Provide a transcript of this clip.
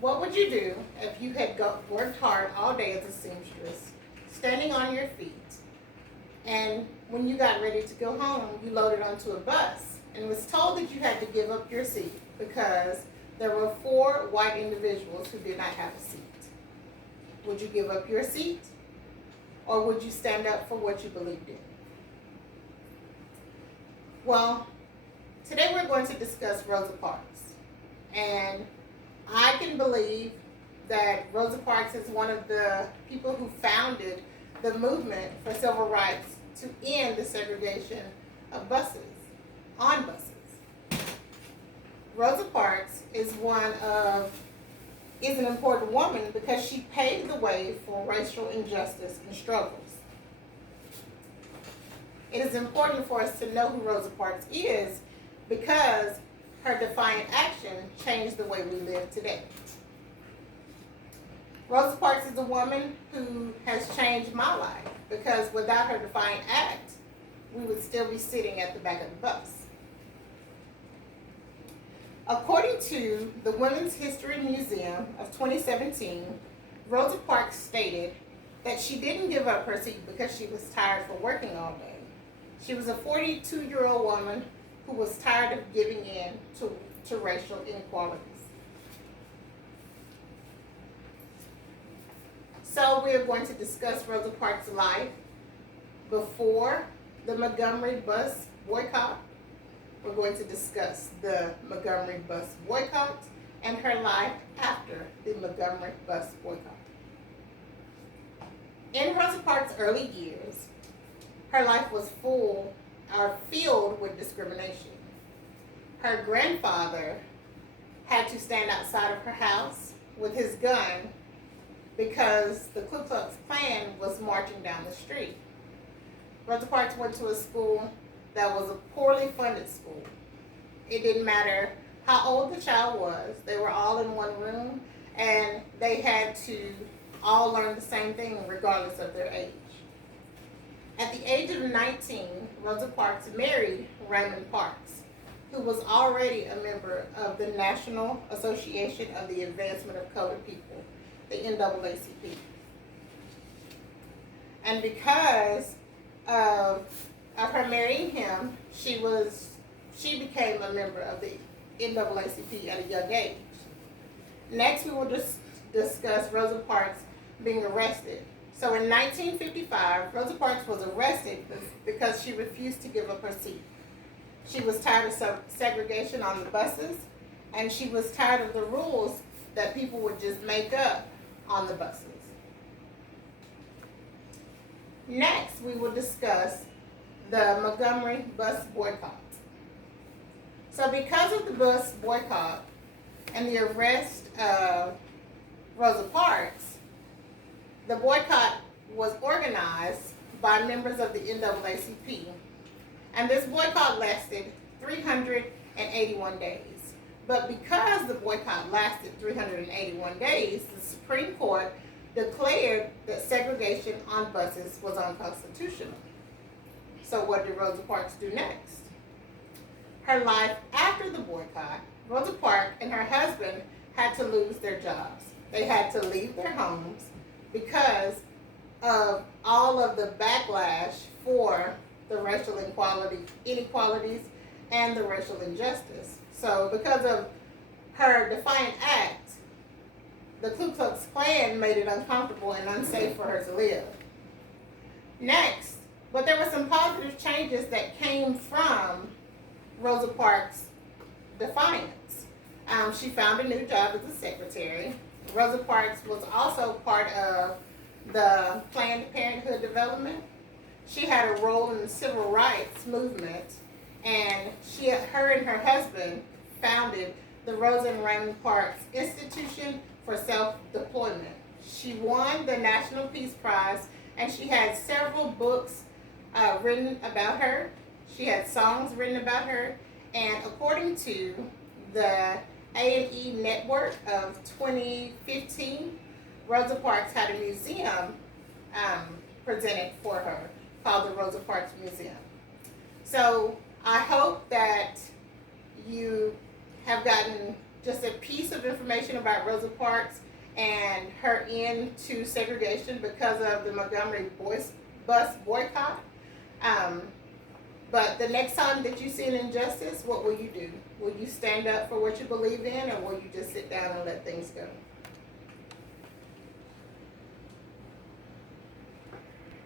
What would you do if you had worked hard all day as a seamstress, standing on your feet, and when you got ready to go home, you loaded onto a bus and was told that you had to give up your seat because there were four white individuals who did not have a seat? Would you give up your seat, or would you stand up for what you believed in? Well, today we're going to discuss Rosa Parks. And I can believe that Rosa Parks is one of the people who founded the movement for civil rights to end the segregation of buses, on buses. Rosa Parks is an important woman because she paved the way for racial injustice and struggles. It is important for us to know who Rosa Parks is because her defiant action changed the way we live today. Rosa Parks is a woman who has changed my life because without her defiant act, we would still be sitting at the back of the bus. According to the Women's History Museum of 2017, Rosa Parks stated that she didn't give up her seat because she was tired from working all day. She was a 42-year-old woman who was tired of giving in to racial inequalities. So we are going to discuss Rosa Parks' life before the Montgomery bus boycott. We're going to discuss the Montgomery bus boycott and her life after the Montgomery bus boycott. In Rosa Parks' early years, her life was filled with discrimination. Her grandfather had to stand outside of her house with his gun because the Ku Klux Klan was marching down the street. Rosa Parks went to a school that was a poorly funded school. It didn't matter how old the child was. They were all in one room, and they had to all learn the same thing regardless of their age. At the age of 19, Rosa Parks married Raymond Parks, who was already a member of the National Association of the Advancement of Colored People, the NAACP. And because of her marrying him, she became a member of the NAACP at a young age. Next, we will discuss Rosa Parks being arrested. So in 1955, Rosa Parks was arrested because she refused to give up her seat. She was tired of segregation on the buses, and she was tired of the rules that people would just make up on the buses. Next, we will discuss the Montgomery bus boycott. So because of the bus boycott and the arrest of Rosa Parks, the boycott was organized by members of the NAACP, and this boycott lasted 381 days. But because the boycott lasted 381 days, the Supreme Court declared that segregation on buses was unconstitutional. So what did Rosa Parks do next? Her life after the boycott, Rosa Parks and her husband had to lose their jobs. They had to leave their homes because of all of the backlash for the racial inequalities and the racial injustice. So because of her defiant act, the Ku Klux Klan made it uncomfortable and unsafe for her to live. Next, but there were some positive changes that came from Rosa Parks' defiance. She found a new job as a secretary. Rosa Parks was also part of the Planned Parenthood development. She had a role in the civil rights movement, and her and her husband founded the Rosa and Raymond Parks Institution for Self-Deployment. She won the National Peace Prize, and she had several books written about her. She had songs written about her, and according to the A&E Network of 2015, Rosa Parks had a museum presented for her called the Rosa Parks Museum. So I hope that you have gotten just a piece of information about Rosa Parks and her end to segregation because of the Montgomery bus boycott. But the next time that you see an injustice, what will you do? Will you stand up for what you believe in, or will you just sit down and let things go?